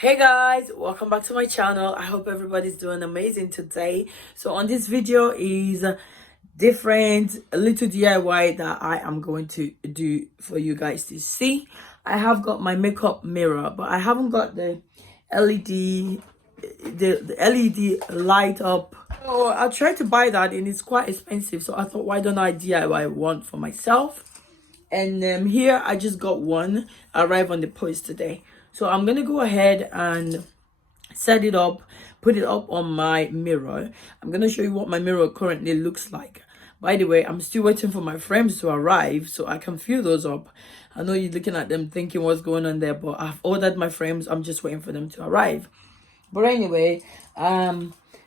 Hey guys, welcome back to my channel. I hope everybody's doing amazing today. So on this video is different little DIY that I am going to do for you guys to see. I have got my makeup mirror, but I haven't got the LED the LED light up. So I tried to buy that and it's quite expensive, so I thought, why don't I DIY one for myself? And here I just got one arrive on the post today. So I'm gonna go ahead and set it up, put it up on my mirror. I'm gonna show you what my mirror currently looks like. By the way, I'm still waiting for my frames to arrive so I can fill those up. I know you're looking at them thinking what's going on there, but I've ordered my frames. I'm just waiting for them to arrive. But anyway,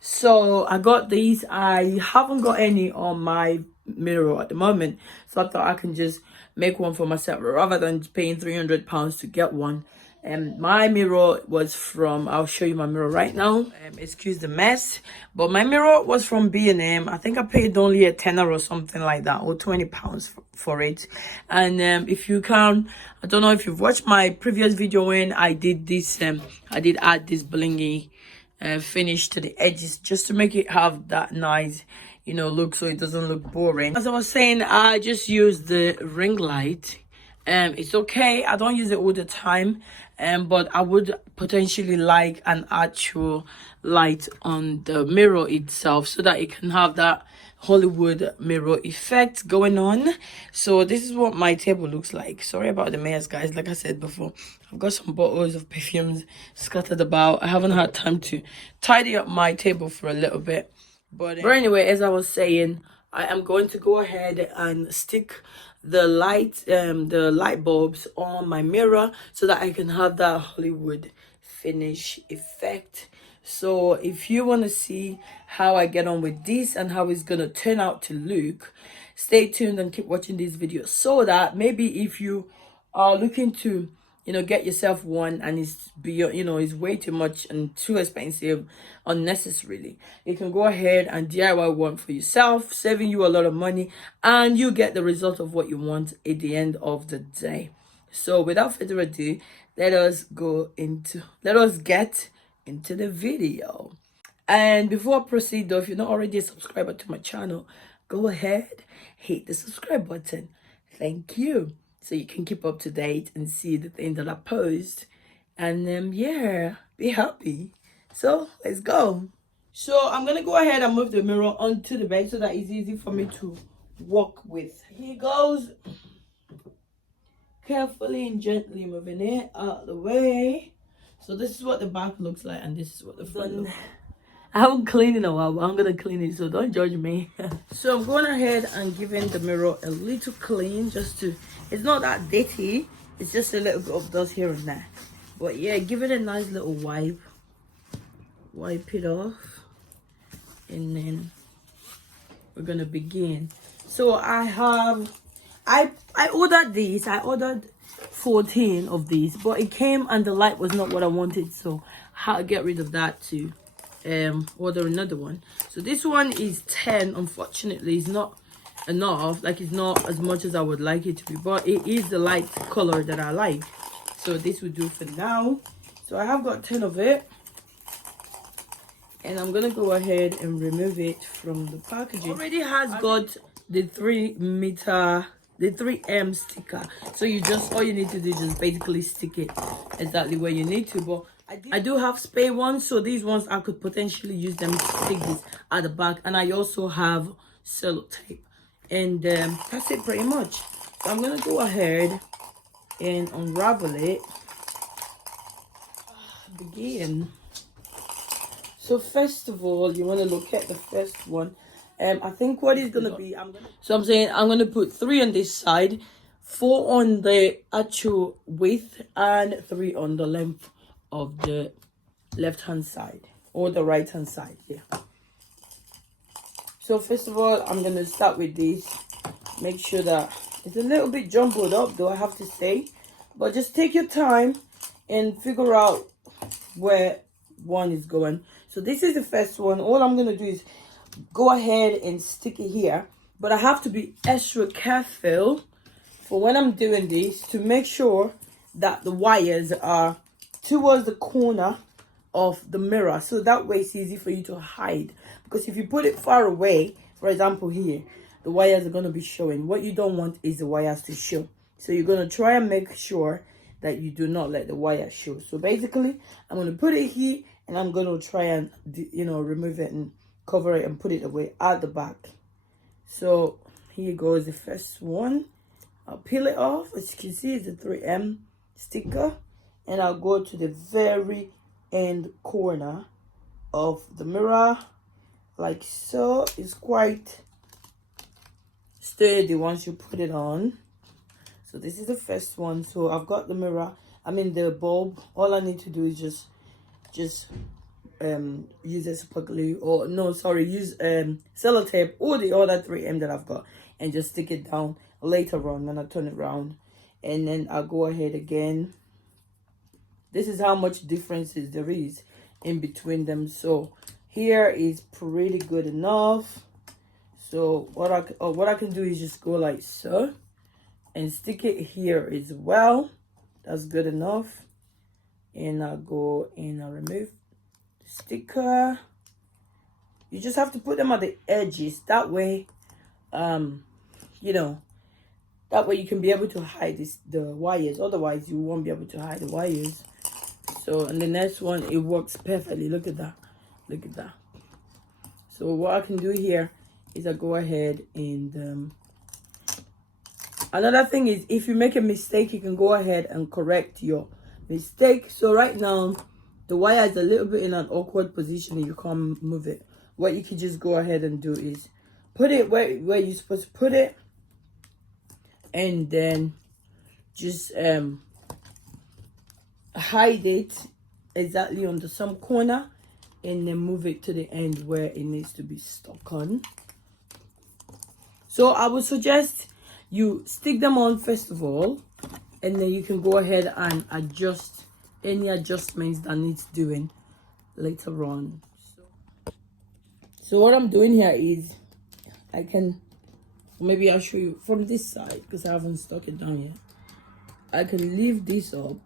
so I got these. I haven't got any on my mirror at the moment, so I thought I can just make one for myself rather than paying £300 to get one. And my mirror was from, I'll show you my mirror right now. Excuse the mess, but my mirror was from B&M. I think I paid only a tenner or something like that, or £20 for it. And if you can, I don't know if you've watched my previous video when I did this, I did add this blingy finish to the edges just to make it have that nice, you know, look, so it doesn't look boring. As I was saying, I just used the ring light. It's okay, I don't use it all the time, but I would potentially like an actual light on the mirror itself so that it can have that Hollywood mirror effect going on. So this is what my table looks like. Sorry about the mess, guys. Like I said before, I've got some bottles of perfumes scattered about. I haven't had time to tidy up my table for a little bit, but anyway, as I was saying, I am going to go ahead and stick the light bulbs on my mirror so that I can have that Hollywood finish effect. So if you want to see how I get on with this and how it's gonna turn out to look, stay tuned and keep watching these videos, so that maybe if you are looking to, you know, get yourself one and it's beyond, you know, it's way too much and too expensive unnecessarily, you can go ahead and DIY one for yourself, saving you a lot of money, and you get the result of what you want at the end of the day. So without further ado, let us get into the video. And before I proceed though, if you're not already a subscriber to my channel, go ahead, hit the subscribe button. Thank you. So you can keep up to date and see the thing that I post. And yeah, be happy. So let's go. So I'm gonna go ahead and move the mirror onto the bed so that it's easy for me to walk with. Here goes. Carefully and gently moving it out of the way. So this is what the back looks like, and this is what the front looks like. I haven't cleaned in a while, but I'm gonna clean it, so don't judge me. So I'm going ahead and giving the mirror a little clean, just to, it's not that dirty, it's just a little bit of dust here and there. But yeah, give it a nice little wipe it off, and then we're gonna begin. So I ordered these. I ordered 14 of these, but it came and the light was not what I wanted, so I had to get rid of that to order another one. So this one is 10. Unfortunately, it's not enough, like it's not as much as I would like it to be, but it is the light color that I like, so this will do for now. So I have got 10 of it, and I'm gonna go ahead and remove it from the packaging. Already has got the 3M sticker, so you just, all you need to do is just basically stick it exactly where you need to. But I do have spare ones, so these ones I could potentially use them to stick this at the back, and I also have sellotape, and that's it pretty much. So I'm gonna go ahead and unravel it. Begin. So first of all, you want to look at the first one. I think what is gonna be, I'm gonna put 3 on this side, 4 on the actual width, and 3 on the length of the left hand side or the right hand side. Yeah. So first of all, I'm gonna start with this. Make sure that it's a little bit jumbled up, though, I have to say, but just take your time and figure out where one is going. So this is the first one. All I'm gonna do is go ahead and stick it here, but I have to be extra careful for when I'm doing this to make sure that the wires are towards the corner of the mirror, so that way it's easy for you to hide. Because if you put it far away, for example here, the wires are going to be showing. What you don't want is the wires to show. So you're going to try and make sure that you do not let the wire show. So basically, I'm going to put it here, and I'm going to try and, you know, remove it and cover it and put it away at the back. So here goes the first one. I'll peel it off. As you can see, it's a 3M sticker, and I'll go to the very end corner of the mirror like so. It's quite sturdy once you put it on. So this is the first one. So I've got the mirror, the bulb. All I need to do is just use a super glue, or no, sorry, use sellotape or the other 3M that I've got, and just stick it down later on when I turn it around. And then I'll go ahead again. This is how much differences there is in between them. So here is pretty good enough. So what I can do is just go like so and stick it here as well. That's good enough. And I'll go and I'll remove the sticker. You just have to put them at the edges. That way, you know, that way you can be able to hide the wires. Otherwise, you won't be able to hide the wires. So, and the next one, it works perfectly. Look at that. Look at that. So what I can do here is I go ahead and another thing is, if you make a mistake, you can go ahead and correct your mistake. So right now the wire is a little bit in an awkward position and you can't move it. What you can just go ahead and do is put it where you're supposed to put it, and then just hide it exactly on the some corner, and then move it to the end where it needs to be stuck on. So I would suggest you stick them on first of all, and then you can go ahead and adjust any adjustments that needs doing later on. So what I'm doing here is maybe I'll show you from this side because I haven't stuck it down yet. I can leave this up.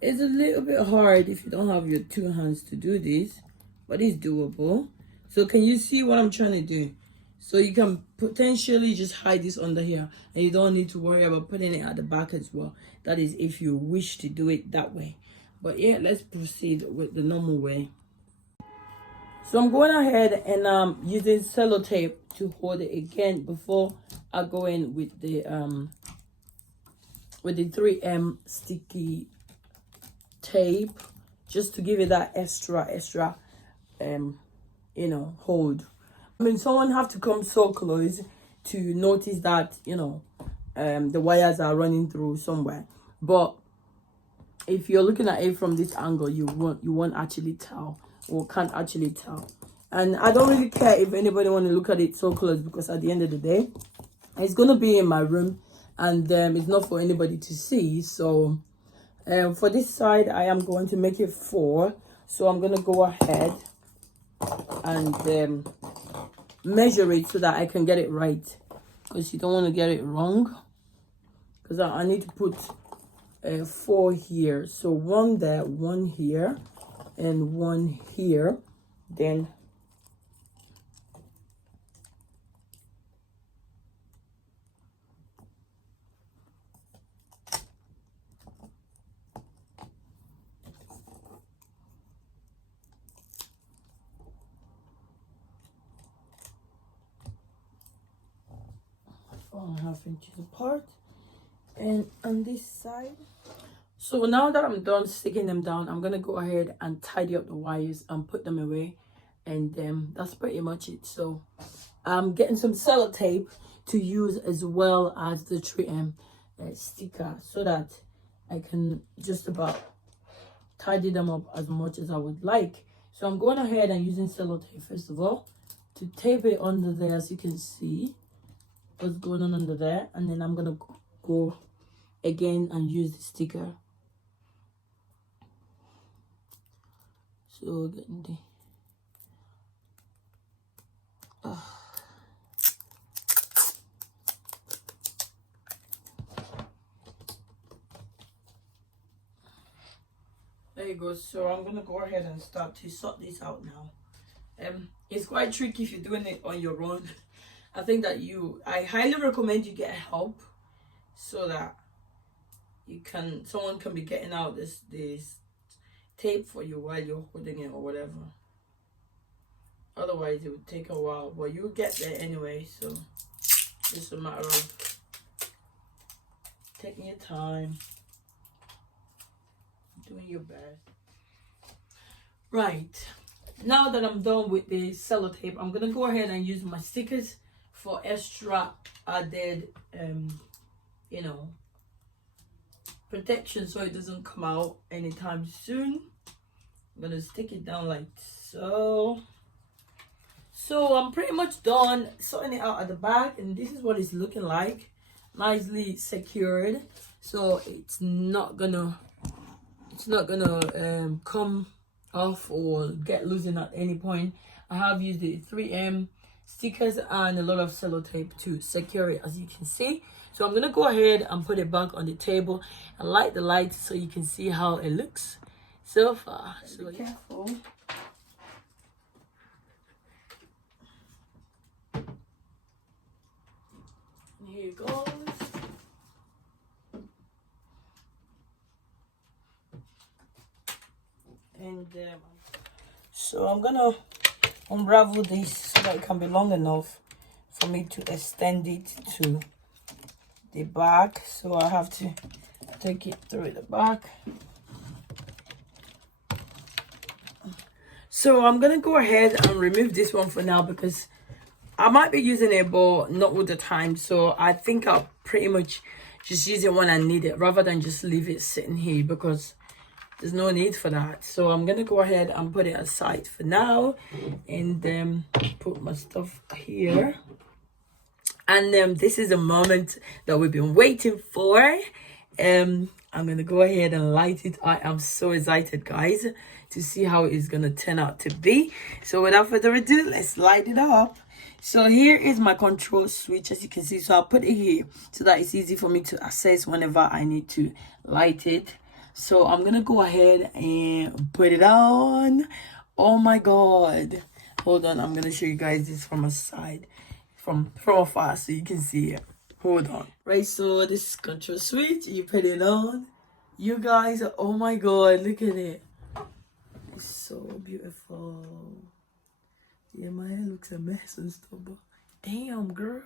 It's a little bit hard if you don't have your two hands to do this, but it's doable. So can you see what I'm trying to do? So you can potentially just hide this under here, and you don't need to worry about putting it at the back as well. That is if you wish to do it that way. But yeah, let's proceed with the normal way. So I'm going ahead and using sellotape to hold it again before I go in with the 3M sticky tape, just to give it that extra hold. Someone have to come so close to notice that the wires are running through somewhere. But if you're looking at it from this angle, you won't actually tell, or can't actually tell. And I don't really care if anybody want to look at it so close, because at the end of the day, it's gonna be in my room, and it's not for anybody to see. So for this side, I am going to make it 4. So I'm gonna go ahead and measure it so that I can get it right, because you don't want to get it wrong. Because I need to put 4 here. So 1 there, 1 here, and 1 here. Then one and a half inches apart, and on this side. So now that I'm done sticking them down, I'm gonna go ahead and tidy up the wires and put them away, and that's pretty much it. So I'm getting some sellotape to use as well as the 3M sticker, so that I can just about tidy them up as much as I would like. So I'm going ahead and using sellotape first of all to tape it under there, as you can see what's going on under there, and then I'm gonna go again and use the sticker. So getting the There you go. So I'm gonna go ahead and start to sort this out now. It's quite tricky if you're doing it on your own. I think that I highly recommend you get help so that someone can be getting out this tape for you while you're holding it or whatever. Otherwise it would take a while, but you'll get there anyway. So it's just a matter of taking your time, doing your best. Right, now that I'm done with the sellotape, I'm gonna go ahead and use my stickers for extra added you know, protection so it doesn't come out anytime soon. I'm gonna stick it down like so. So I'm pretty much done sorting it out at the back, and this is what it's looking like. Nicely secured, so it's not gonna come off or get loosened at any point. I have used the 3M stickers and a lot of sellotape to secure it, as you can see. So I'm gonna go ahead and put it back on the table and light the light so you can see how it looks so far. So be careful. And here it goes. And so I'm gonna unravel this so that it can be long enough for me to extend it to the back. So I have to take it through the back. So I'm gonna go ahead and remove this one for now because I might be using it, but not all the time. So I think I'll pretty much just use it when I need it rather than just leave it sitting here, because there's no need for that. So I'm gonna go ahead and put it aside for now, and then put my stuff here. And this is a moment that we've been waiting for. I'm gonna go ahead and light it. I am so excited, guys, to see how it's gonna turn out to be. So without further ado, let's light it up. So here is my control switch, as you can see. So I'll put it here so that it's easy for me to access whenever I need to light it. So I'm gonna go ahead and put it on. Oh my god, hold on, I'm gonna show you guys this from a side, from afar, so you can see it. Hold on. Right, so this is control switch. You put it on, you guys. Oh my god, look at it. It's so beautiful. Yeah, my hair looks a mess and stuff, but damn, girl,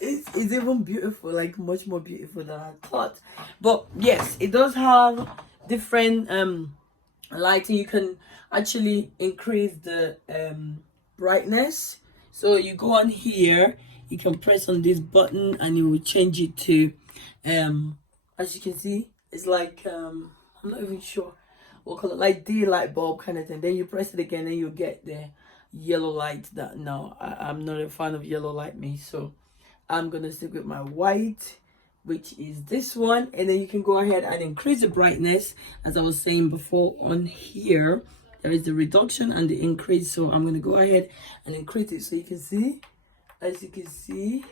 it's even beautiful, like much more beautiful than I thought. But yes, it does have different lighting. You can actually increase the brightness. So you go on here, you can press on this button and it will change it to as you can see, it's like I'm not even sure what color, like the light bulb kind of thing. Then you press it again and you get the yellow light. That no, I'm not a fan of yellow light, me, so I'm gonna stick with my white, which is this one. And then you can go ahead and increase the brightness. As I was saying before, on here there is the reduction and the increase. So I'm gonna go ahead and increase it so you can see, as you can see,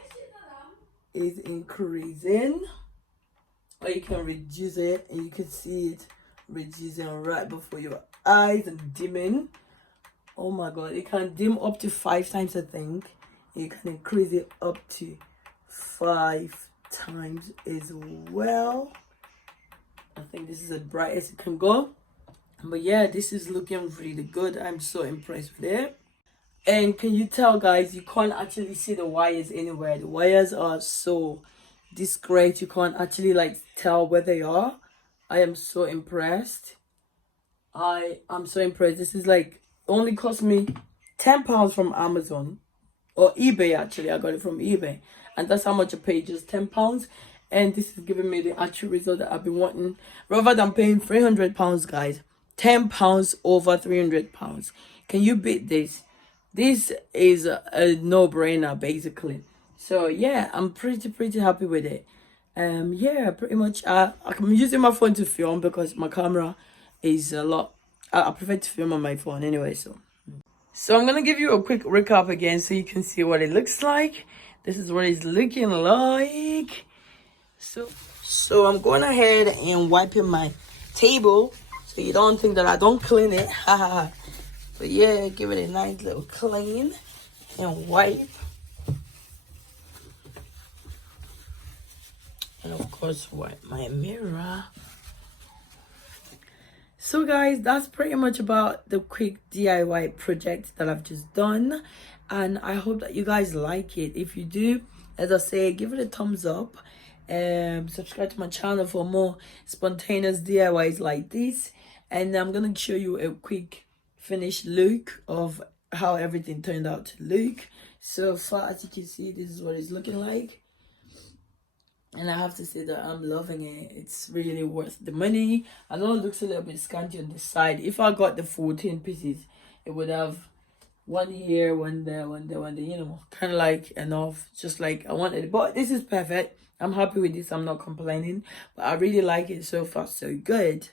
it's increasing. Or you can reduce it and you can see it reducing right before your eyes and dimming. Oh my god, it can dim up to 5 times, I think. You can increase it up to 5 times as well. I think this is as bright as it can go. But yeah, this is looking really good. I'm so impressed with it. And can you tell, guys, you can't actually see the wires anywhere. The wires are so discreet, you can't actually like tell where they are. I am so impressed. I'm so impressed. This is like only cost me £10 from Amazon or eBay. Actually, I got it from eBay, and that's how much I paid, just £10. And this is giving me the actual result that I've been wanting, rather than paying £300, guys. £10 over £300. Can you beat this? This is a no-brainer, basically. So yeah, I'm pretty happy with it. Yeah, pretty much. I'm using my phone to film because my camera is a lot. I prefer to film on my phone anyway. So I'm gonna give you a quick recap again so you can see what it looks like. This is what it's looking like. So I'm going ahead and wiping my table, so you don't think that I don't clean it. But yeah, give it a nice little clean and wipe. And of course, wipe my mirror. So guys, that's pretty much about the quick DIY project that I've just done, and I hope that you guys like it. If you do, as I say, give it a thumbs up, subscribe to my channel for more spontaneous DIYs like this, and I'm gonna show you a quick finished look of how everything turned out to look. So far, as you can see, this is what it's looking like. And I have to say that I'm loving it. It's really worth the money. I know it looks a little bit scanty on the side. If I got the 14 pieces, it would have one here, one there, one there, one there, you know, kind of like enough, just like I wanted it. But this is perfect. I'm happy with this. I'm not complaining. But I really like it so far, so good.